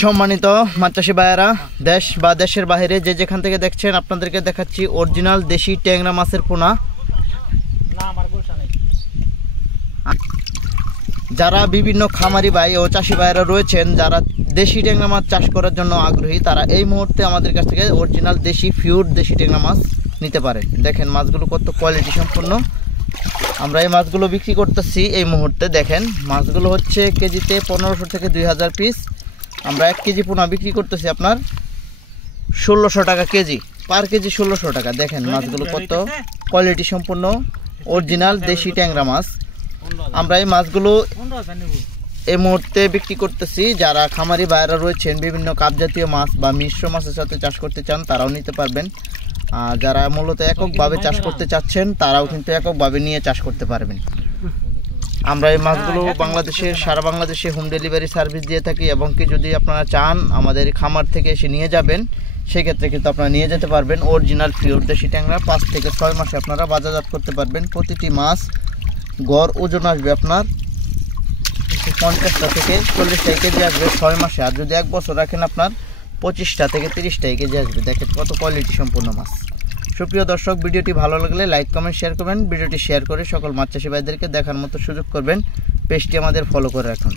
সম্মানিত মাছ চাষি ভাইয়েরা, দেশ বা দেশের বাইরে যে যেখান থেকে দেখছেন, আপনাদেরকে দেখাচ্ছি অরিজিনাল দেশি ট্যাংরা মাছের পোনা। যারা বিভিন্ন খামারি ভাই ও চাষি ভাইয়েরা রয়েছেন, যারা দেশি ট্যাংরা মাছ চাষ করার জন্য আগ্রহী, তারা এই মুহূর্তে আমাদের কাছ থেকে অরিজিনাল দেশি পিওর দেশি ট্যাংরা মাছ নিতে পারে। দেখেন মাছগুলো কত কোয়ালিটি সম্পন্ন। আমরা এই মাছগুলো বিক্রি করতেছি এই মুহূর্তে। দেখেন মাছগুলো হচ্ছে কেজিতে 1500 থেকে 2000 পিস। আমরা 1 কেজি পোনা বিক্রি করতেছি আপনার 1600 টাকা কেজি, পার কেজি 1600 টাকা। দেখেন মাছগুলো কত কোয়ালিটি সম্পন্ন অরিজিনাল দেশি ট্যাংরা মাছ। আমরা এই মাছগুলো এই মুহূর্তে বিক্রি করতেছি। যারা খামারি ভাইয়েরা রয়েছেন, বিভিন্ন কাপ জাতীয় মাছ বা মিশ্র মাছের সাথে চাষ করতে চান, তারাও নিতে পারবেন। আর যারা মূলত এককভাবে চাষ করতে চাচ্ছেন, তারাও কিন্তু এককভাবে নিয়ে চাষ করতে পারবেন। আমরা এই মাছগুলো বাংলাদেশের সারা বাংলাদেশে হোম ডেলিভারি সার্ভিস দিয়ে থাকি, এবং কি যদি আপনারা চান আমাদের খামার থেকে এসে নিয়ে যাবেন, সেক্ষেত্রে কিন্তু আপনারা নিয়ে যেতে পারবেন। অরিজিনাল পিওর দেশি ট্যাংরা 5 থেকে 6 মাসে আপনারা বাজারজাত করতে পারবেন। প্রতিটি মাছ গড় ওজন আসবে আপনার 50টা থেকে 40টা কেজি আসবে 6 মাসে। আর যদি 1 বছর রাখেন, আপনার 25টা থেকে 30টা কেজি আসবে। দেখেন কত কোয়ালিটি সম্পন্ন মাছ। সুপ্রিয় দর্শক, ভিডিওটি ভালো লাগলে লাইক কমেন্ট শেয়ার করবেন। ভিডিওটি শেয়ার করে সকল মাছ চাষি ভাইদেরকে দেখার মতো সুযোগ করবেন। পেজটি আমাদের ফলো করে রাখুন।